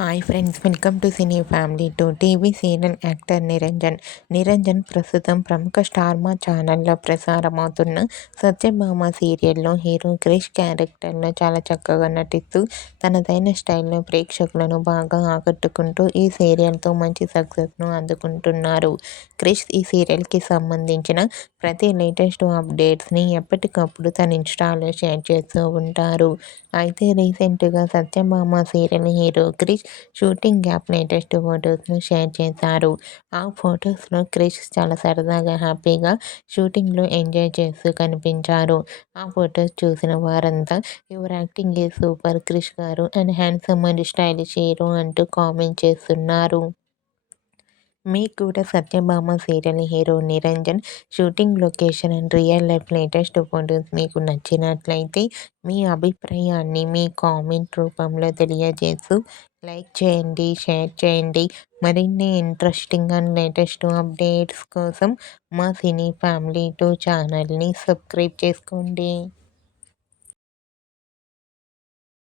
Hi friends, welcome to cine family to TV serial actor Niranjan. Niranjan ప్రస్తుతం ప్రముఖ star మా ఛానల్లో ప్రసారమవుతున్న సత్యభామ సీరియల్లో హీరో క్రిష్ క్యారెక్టర్లో చాలా చక్కగా నటిస్తూ తనదైన స్టైల్లో ప్రేక్షకులను బాగా ఆకట్టుకుంటూ ఈ సీరియల్తో మంచి సక్సెస్ను అందుకుంటున్నారు. క్రిష్ ఈ సీరియల్కి సంబంధించిన ప్రతి లేటెస్ట్ అప్డేట్స్ని ఎప్పటికప్పుడు తన ఇన్స్టాలో షేర్ చేస్తూ ఉంటారు. అయితే రీసెంట్గా Satyabhama serial hero Krish shooting gap latest ఫొటోస్ను షేర్ చేశారు. ఆ ఫొటోస్లో క్రిష్ చాలా సరదాగా హ్యాపీగా షూటింగ్లో ఎంజాయ్ చేస్తూ కనిపించారు. ఆ ఫొటోస్ చూసిన వారంతా your acting is super Krish garu and handsome and stylish hero అంటూ కామెంట్ చేస్తున్నారు. మీకు కూడా Satyabhama serial hero Niranjan shooting location and real life latest photos మీకు నచ్చినట్లయితే మీ అభిప్రాయాన్ని మీ కామెంట్ రూపంలో తెలియజేస్తూ లైక్ చేయండి, షేర్ చేయండి. మరిన్ని ఇంట్రెస్టింగ్ అండ్ లేటెస్ట్ అప్డేట్స్ కోసం మా సినీ ఫ్యామిలీ 2 ఛానల్ని సబ్స్క్రైబ్ చేసుకోండి.